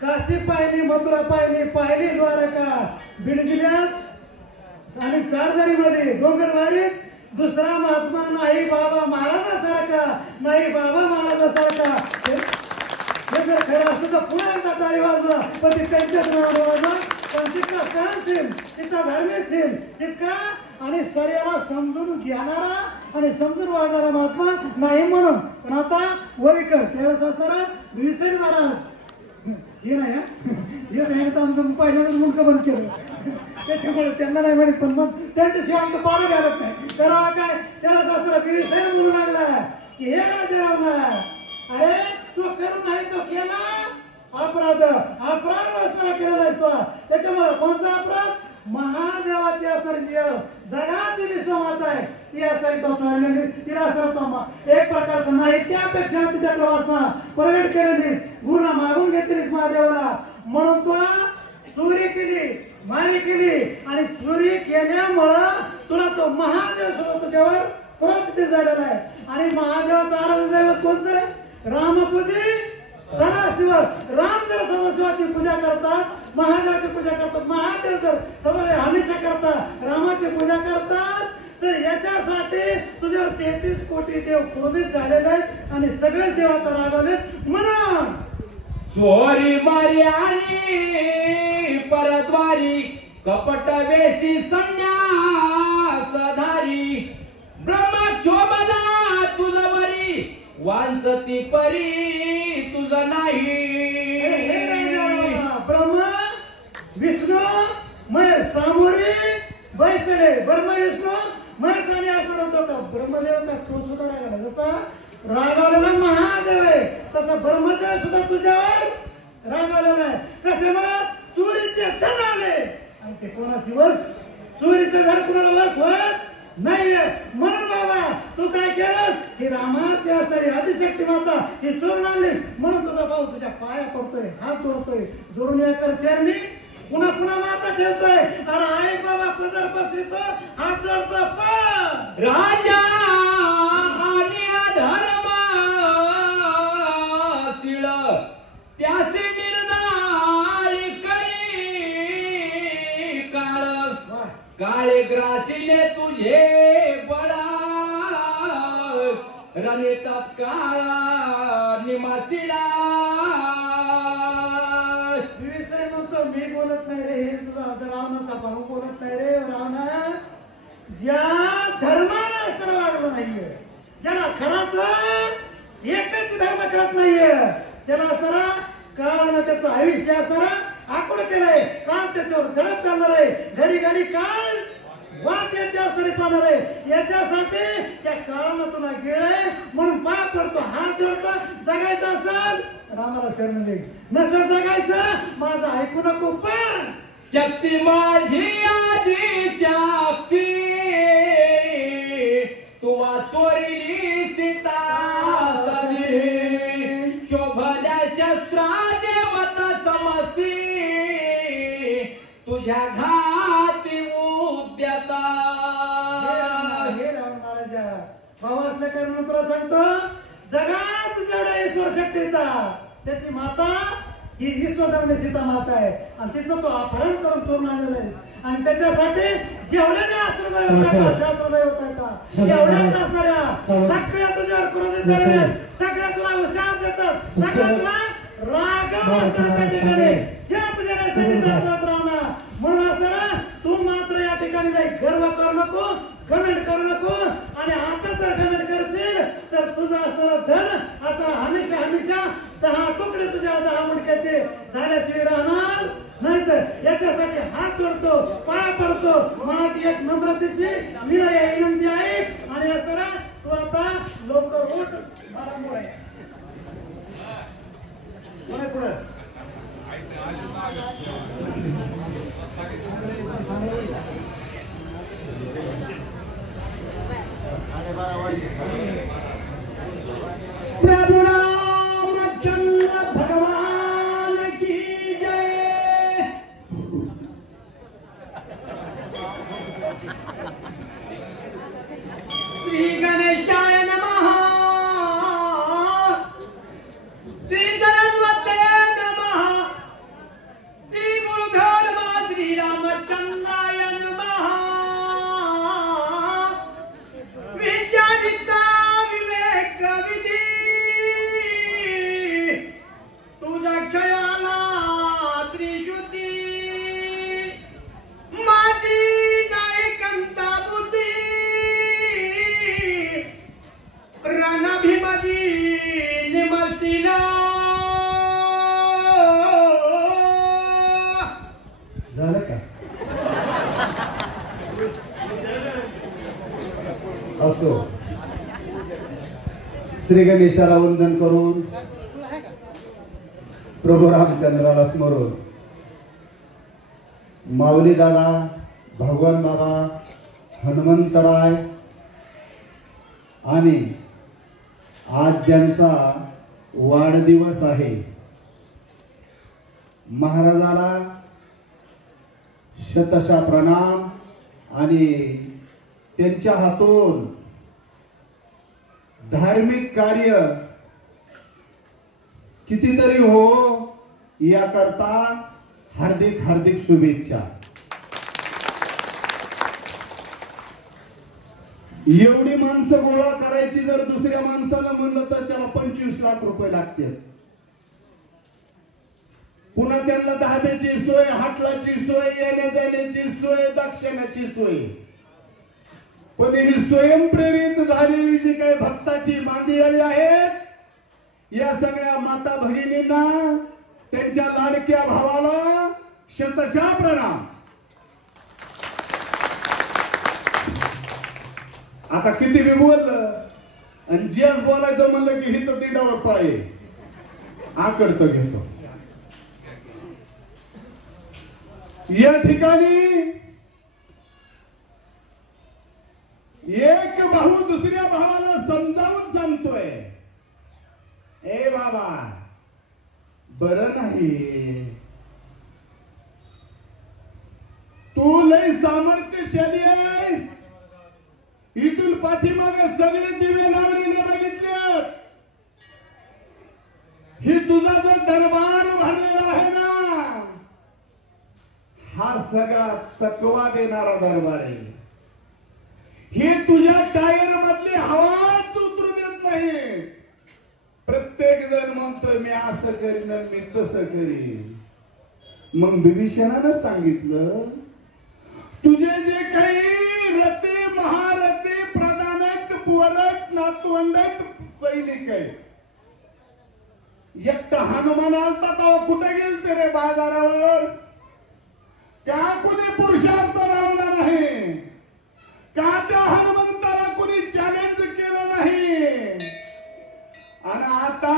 काशी पाहिली, मथुरा पाहिली द्वारका, बीड जिल्ह्यात आणि चारदरीमध्ये डोंगरवारीत दुसरा महात्मा नाही बाबा महाराजासारखा, नाही बाबा महाराजासारखा. हे जर खरं असतं तर पुन्हा एकदा टाळी वाजवा, पण ते त्यांच्याच नावाने वाजवा. पण तितका सहनशील, तितका धार्मिकशील, तितका आणि सर्वाला समजून घेणारा आणि समजून वागणारा महात्मा नाही म्हणून. पण आता वरिकड त्यावेळेस असणारा विसरी महाराज हे नाही, हे नाही तर आमचं पहिल्यांदाच मुंडकं बंद केलं, त्याच्यामुळे त्यांना नाही म्हणत. पण मग त्यांच्याशिवाय आमचं पानं घालत नाही. करावा काय, त्यालाच असणारा विसरी म्हणू लागला की हे राजाराव ना, अरे तो करू नाही तो केला अपराध असताना केलेला असतो. त्याच्यामुळे कोणता अपराध, महादेवाची असणारी जी जगाची विश्वमाता आहे ती असणारी तो चोरलेली, तिला असणार एक प्रकारचं नाही त्यापेक्षा तिच्या प्रवासना परवेट केलेलीस, गुरुला मागून घेतलीस महादेवाला, म्हणून तो चोरी केली, मारी केली. आणि चोरी केल्यामुळं तुला तो महादेव सुद्धा तुझ्यावर प्रवृत्त झालेला आहे. आणि महादेवाचं आराध्य दैवत कोणचं आहे, रामपूजी सदाशिव. राम जर सदाशिवाची पूजा करतात, महादेवाची पूजा करतात, महादेव जर सदा हमेशा करतात, रामाची पूजा करतात, तर याच्यासाठी तुझ्यावर 33 कोटी देव क्रोधित झालेले आहेत आणि सगळे देवाचा रागवलेत. म्हणून चोरी मारी आणि परद्वारी, कपट वेशी संन्यासधारी, ब्रह्मचोबला तुझवरी, वांसती परी तुझ नाही. ब्रह्म विष्णू महेश सामोरी बैसले, ब्रह्म विष्णू महेश आणि असणारच होता ब्रह्मदेव. तो सुद्धा रागाला, जसा रागावलेला महादेव आहे तसा ब्रह्मदेव सुद्धा तुझ्यावर रागावलेला आहे. कसे म्हणा, चोरीचे धन आले आणि ते कोणाशी वस, चोरीचे धन कुणाला वस होत नाही. म्हणून बाबा तू काय केलंस, ही रामाची असणारी आदिशक्ती माता ही चोरून आणलीस, म्हणून तुझा भाऊ तुझ्या पाया पडतोय, हात जोडतोय, जोडून एकर चरणी पुन्हा पुन्हा माता ठेवतोय. अरे आई बाबा पदर पसरितो, हात जोडतो. पण राजा आणि अधर्म शिळ त्याचे निर्दाळी करी, काळे ग्रासिले तुझे बळा, रणे तत्काळा निमासिडा. म्हणतो मी बोलत नाही रे, हे तुझा रावणाचा भाऊ बोलत नाही रे. रावणा ज्या धर्मानं असताना वागलं नाहीये, ज्याला खरा तर एकच धर्म कळत नाहीये, त्याला असणारा काळानं त्याचं आयुष्य असणारा आकुड केलंय. काळ त्याच्यावर झडप घालणार आहे, घडी घडी काळ वाट याची असणारी पाहणार आहे. याच्यासाठी त्या काळानं तुला गिळय, म्हणून पाय पडतो, हात जोडतो. जगायचं असेल रामाला शरण दे, नसेल जगायचं माझं ऐकू नको. पण शक्ती माझी आधीच्या अक्ती, तुवा चोरीली सीता शोभल्या शस्त्रा देवता समस्ती, तुझ्या घाती उद्यता. हे राम महाराजा भाऊ असल्या कारण तुला सांगतो, जगात जेवढ्या ईश्वर शक्ती येतात त्याची माता ही ईश्वर सीता माता आहे. आणि तिचं तो अपहरण करून चोरून आणलेलं आहे. आणि त्याच्यासाठी जेवढे मी अस्त्रदैवत आहेत, शास्त्रदैवत आहेत, एवढ्याच असणाऱ्या सगळ्या तुझ्यावर क्रोधित झालेल्या आहेत, सगळ्या तुला शाप देतात, सगळ्या तुला रागव असताना त्या ठिकाणी शाप देण्यासाठी तत्परत राहणार. म्हणून असताना तू मात्र या ठिकाणी नाही गर्व करू नको, कमेंट करू नको. आणि आता जर कमेंट करशील तर तुझं असणारा धन असणारा हमेशा हमेशा 10 तुकडे तुझ्या 10 मुंडक्याचे झाल्याशिवाय राहणार नाही. तर याच्यासाठी हात जोडतो, पाया पडतो. माझी एक नम्रतेची विनय विनंती आहे. आणि असताना तू आता लवकर उठ, आराम आहे पुढे. प्रभु रामचंद्र भगवान की जय. श्री गणेशाय नमः. श्री सरस्वते नमः. तुझा क्षयाला त्रिशुती माझी नायकंता बुद्धी रणभिमदी निमसिना झालं का? असो, श्री गणेशाला वंदन करून प्रभू रामचंद्राला स्मरून माऊली दादा, भगवान बाबा, हनुमंतराय आणि आज ज्यांचा वाढदिवस आहे महाराजाला शतशा प्रणाम आणि त्यांच्या हातून धार्मिक कार्य कितीतरी हो याकरता हार्दिक हार्दिक शुभेच्छा. एवढी माणसं गोळा करायची जर दुसऱ्या माणसाला म्हणलं तर त्याला 25 लाख रुपये लागतील. पुन्हा त्यांना धाब्याची सोय, हाटलाची सोय, येण्या जाण्याची सोय, दक्षिणाची सोय. पण ही स्वयंप्रेरित झालेली जी काही भक्ताची मांदियाळी आहेत या सगळ्या माता भगिनींना, त्यांच्या लाडक्या भावाला शतशः प्रणाम. आता किती बी बोललं आणि जेच बोलायचं म्हणलं की हिथं तिंडावर पाय आकडतो घेतो. या ठिकाणी एक भाऊ दुसऱ्या भावाला समजावून सांगतोय, ए बाबा बरं नाही, तू लय सामर्थ्यशाली आहेस. इथून पाठीमागे सगळे दिवे लावलेले बघितलेत. ही तुझा जो दरबार भरलेला आहे ना, हा सगळा चकवा देणारा दरबार आहे. हे तुझ्या टायर मधली हवाच उतरू देत नाही. प्रत्येक जण म्हणतोय मी असं करीन, मी तसं करीन. मग विभीषणानं सांगितलं, तुझे जे काही रते, महारथे, प्रधान आहेत, पोरत, नातवंड आहेत, सैनिक आहेत, एकटा हनुमान आलता तेव्हा कुठे गेलते रे बाजारावर? का कुणी पुरुषार्थ लावला नाही? का त्या हनुमंताला कुणी चॅलेंज केलं नाही? आणि आता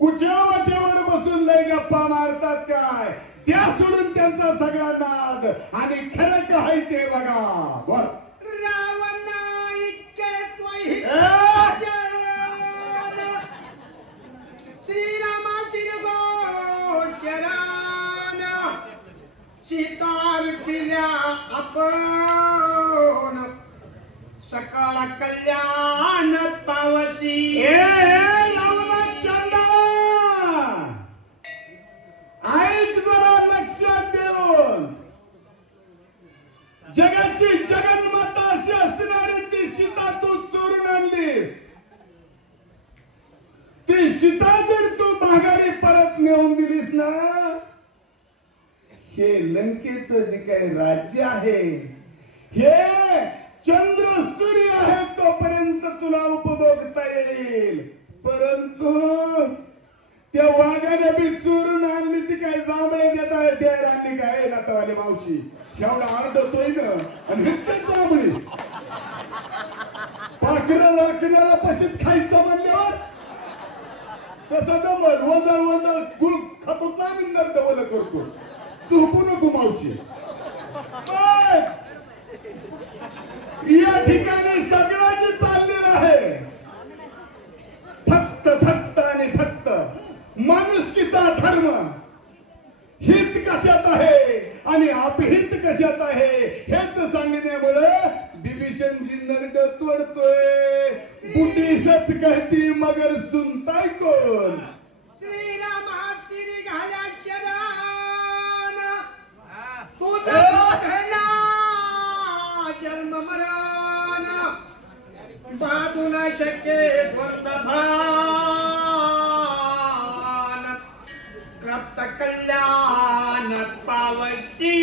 कुच्या वाटेवर बसून लय गप्पा मारतात काय? त्या सोडून त्यांचा सगळा नाद आणि खरं काय ते बघा. बोल. सीतार केल्या आपण सकाळ कल्याण पावसी. ऐक जरा लक्षात देऊन, जगाची जगन्माता अशी असणारी ती सीता तू चोरून आणलीस. ती सीता जर तू माघारी परत नेऊन दिलीस ना, हे लंकेचं जे काही राज्य आहे, हे चंद्र सूर्य आहे तोपर्यंत तुला उपभोगता येईल. परंतु त्या वाघाने बी चोरून आणली ती काय जांभळे देता द्यायला आणली काय नातवाली मावशी? एवढा आरडतोय ना, आणि जांभळी पाखराला पशीच खायचं म्हणल्यावर कसं जमल? वजळ वजळ गुळ खातोच ना, मी नरडवल करतो. झोपू नको मावशी. या ठिकाणी सगळं जे चाललेलं आहे फक्त फक्त आणि फक्त माणुसकीचा धर्म. हित कशात आहे आणि अपहित कशात आहे हेच सांगण्यामुळे विभीषणजी नरड तोडतोय. बुटीसच कहती मगर सुनताय कोण? श्रीराम हाती घाल्या जन्म मरण बाजू न शके भान सप्त कल्याण पावती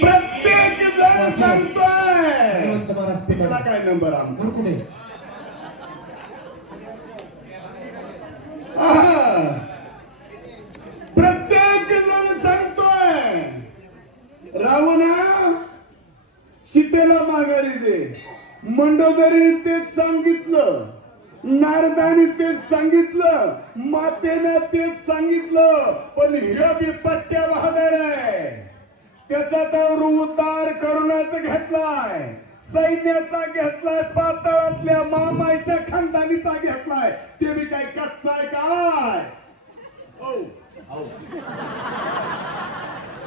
प्रत्येक जण सांगतोय तुला काय नंबर आमचा प्रत्येक जण सांगतोय रावणा सीतेला माघारी दे मंडोदरी तेच सांगितलं नारदाने तेच सांगितलं मातेने तेच सांगितलं पण हे बी पट्ट्या बहादर आहे त्याचा तर उद्धार करुणाचा घेतलाय सैन्याचा घेतलाय पाताळातल्या मामाईच्या खानदानीचा घेतलाय ते बी काय कच्चाय काय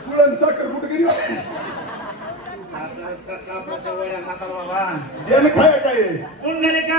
कुळण साखर कुठे गेली खाय काय पुंडलिका